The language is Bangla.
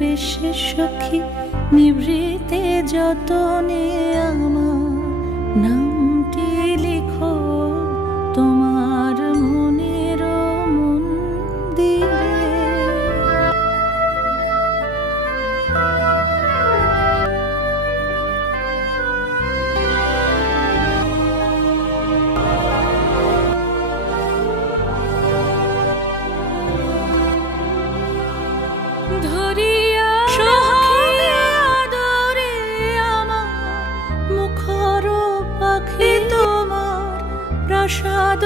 বেশে সখী নিভৃতে যতনে আমার নামটি লিখো তোমার মনের মন্দিরে। ধরিয়া আদরে আমার মুখর পাখি তোমার প্রাসাদ